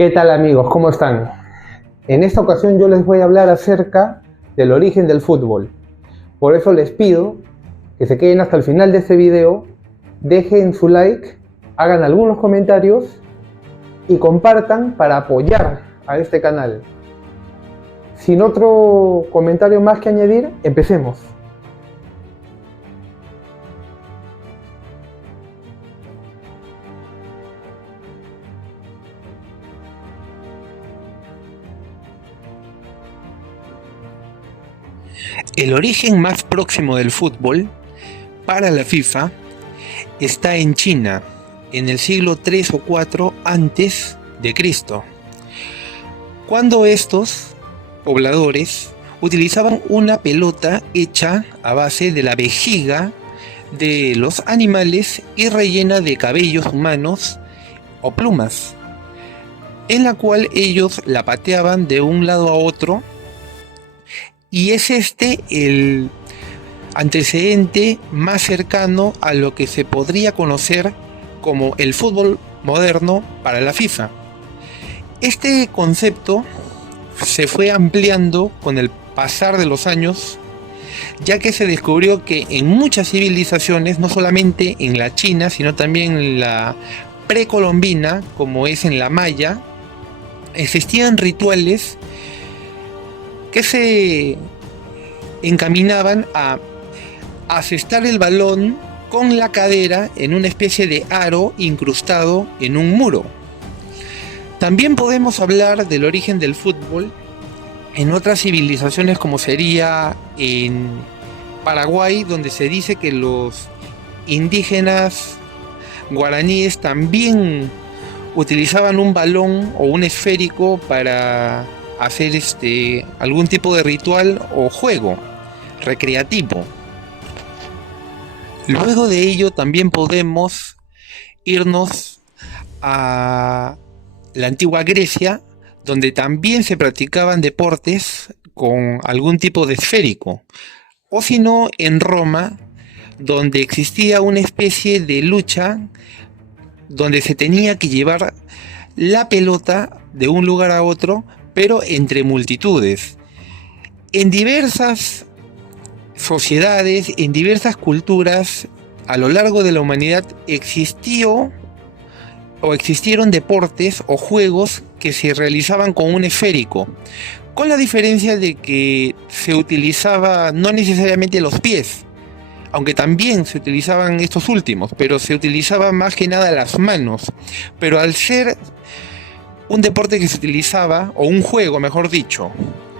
¿Qué tal amigos? ¿Cómo están? En esta ocasión yo les voy a hablar acerca del origen del fútbol. Por eso les pido que se queden hasta el final de este video, dejen su like, hagan algunos comentarios y compartan para apoyar a este canal. Sin otro comentario más que añadir, empecemos. El origen más próximo del fútbol para la FIFA está en China, en el siglo 3 o 4 antes de Cristo, cuando estos pobladores utilizaban una pelota hecha a base de la vejiga de los animales y rellena de cabellos humanos o plumas, en la cual ellos la pateaban de un lado a otro, y es este el antecedente más cercano a lo que se podría conocer como el fútbol moderno para la FIFA. Este concepto se fue ampliando con el pasar de los años, ya que se descubrió que en muchas civilizaciones, no solamente en la China, sino también en la precolombina, como es en la maya, existían rituales que se encaminaban a asestar el balón con la cadera en una especie de aro incrustado en un muro. También podemos hablar del origen del fútbol en otras civilizaciones, como sería en Paraguay, donde se dice que los indígenas guaraníes también utilizaban un balón o un esférico para hacer algún tipo de ritual o juego recreativo. Luego de ello también podemos irnos a la antigua Grecia, donde también se practicaban deportes con algún tipo de esférico, o si no en Roma, donde existía una especie de lucha donde se tenía que llevar la pelota de un lugar a otro, pero entre multitudes. En diversas sociedades, en diversas culturas a lo largo de la humanidad existieron deportes o juegos que se realizaban con un esférico, con la diferencia de que se utilizaba no necesariamente los pies, aunque también se utilizaban estos últimos, pero se utilizaba más que nada las manos. Pero al ser un deporte que se utilizaba, o un juego mejor dicho,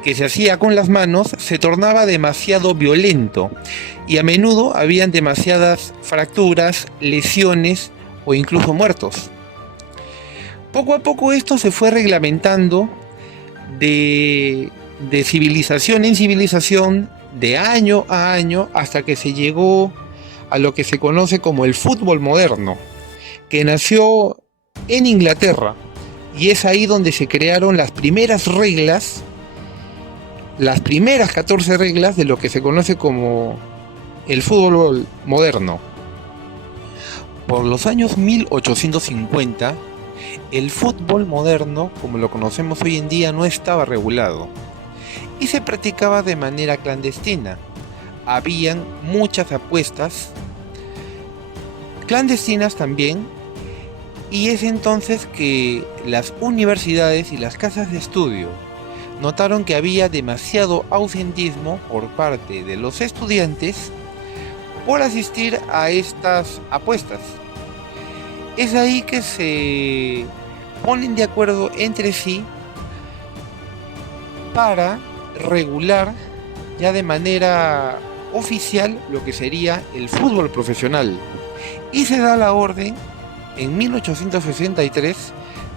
que se hacía con las manos, se tornaba demasiado violento y a menudo habían demasiadas fracturas, lesiones o incluso muertos. Poco a poco esto se fue reglamentando de civilización en civilización, de año a año, hasta que se llegó a lo que se conoce como el fútbol moderno, que nació en Inglaterra, y es ahí donde se crearon las primeras reglas, las primeras 14 reglas de lo que se conoce como el fútbol moderno. Por los años 1850, el fútbol moderno, como lo conocemos hoy en día, no estaba regulado y se practicaba de manera clandestina. Habían muchas apuestas clandestinas también, y es entonces que las universidades y las casas de estudio notaron que había demasiado ausentismo por parte de los estudiantes por asistir a estas apuestas. Es ahí que se ponen de acuerdo entre sí para regular ya de manera oficial lo que sería el fútbol profesional, y se da la orden en 1863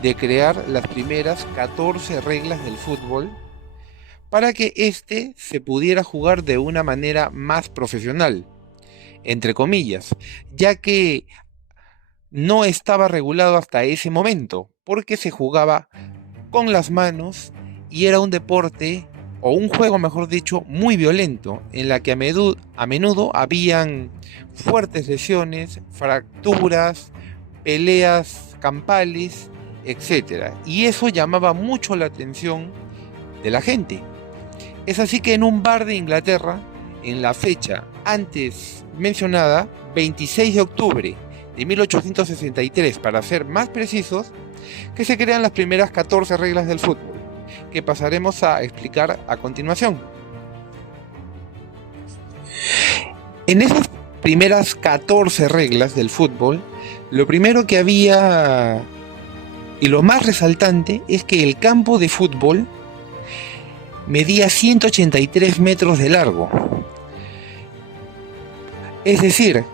de crear las primeras 14 reglas del fútbol para que éste se pudiera jugar de una manera más profesional, entre comillas, ya que no estaba regulado hasta ese momento, porque se jugaba con las manos y era un deporte, o un juego mejor dicho, muy violento, en la que a menudo habían fuertes lesiones, fracturas, peleas campales etc. Y eso llamaba mucho la atención de la gente. Es así que en un bar de Inglaterra, en la fecha antes mencionada, 26 de octubre de 1863, para ser más precisos, que se crean las primeras 14 reglas del fútbol, que pasaremos a explicar a continuación. En esas primeras 14 reglas del fútbol, lo primero que había y lo más resaltante es que el campo de fútbol medía 183 metros de largo, es decir,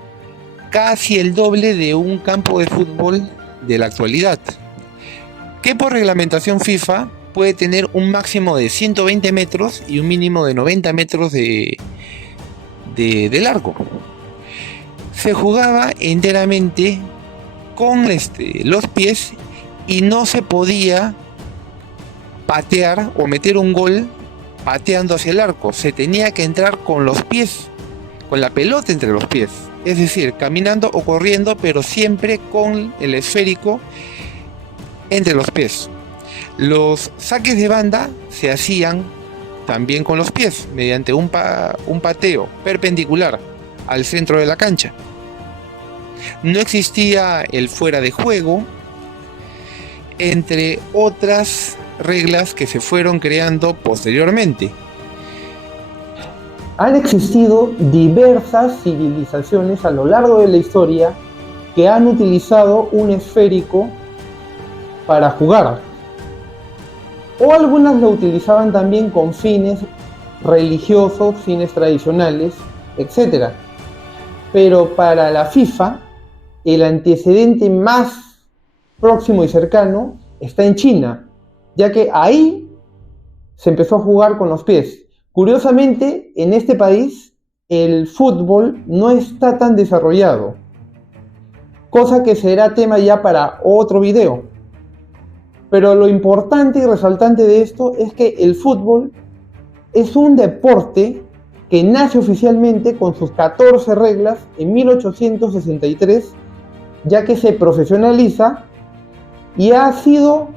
casi el doble de un campo de fútbol de la actualidad, que por reglamentación FIFA puede tener un máximo de 120 metros y un mínimo de 90 metros de largo. Se jugaba enteramente con los pies y no se podía patear o meter un gol pateando hacia el arco. Se tenía que entrar con los pies, con la pelota entre los pies, es decir, caminando o corriendo, pero siempre con el esférico entre los pies. Los saques de banda se hacían también con los pies, mediante un pateo perpendicular al centro de la cancha. No existía el fuera de juego, entre otras reglas que se fueron creando posteriormente. Han existido diversas civilizaciones a lo largo de la historia que han utilizado un esférico para jugar. O algunas lo utilizaban también con fines religiosos, fines tradicionales, etc. Pero para la FIFA, el antecedente más próximo y cercano está en China, ya que ahí se empezó a jugar con los pies. Curiosamente, en este país el fútbol no está tan desarrollado, cosa que será tema ya para otro video. Pero lo importante y resaltante de esto es que el fútbol es un deporte que nace oficialmente con sus 14 reglas en 1863, ya que se profesionaliza y ha sido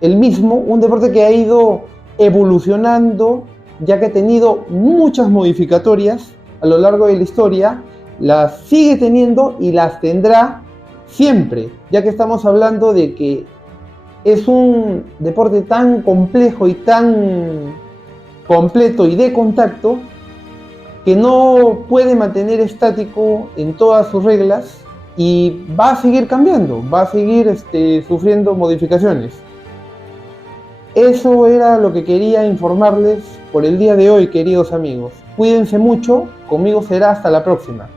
el mismo un deporte que ha ido evolucionando, ya que ha tenido muchas modificatorias a lo largo de la historia, las sigue teniendo y las tendrá siempre, ya que estamos hablando de que es un deporte tan complejo y tan completo y de contacto que no puede mantener estático en todas sus reglas y va a seguir cambiando, va a seguir sufriendo modificaciones. Eso era lo que quería informarles por el día de hoy, queridos amigos. Cuídense mucho, conmigo será hasta la próxima.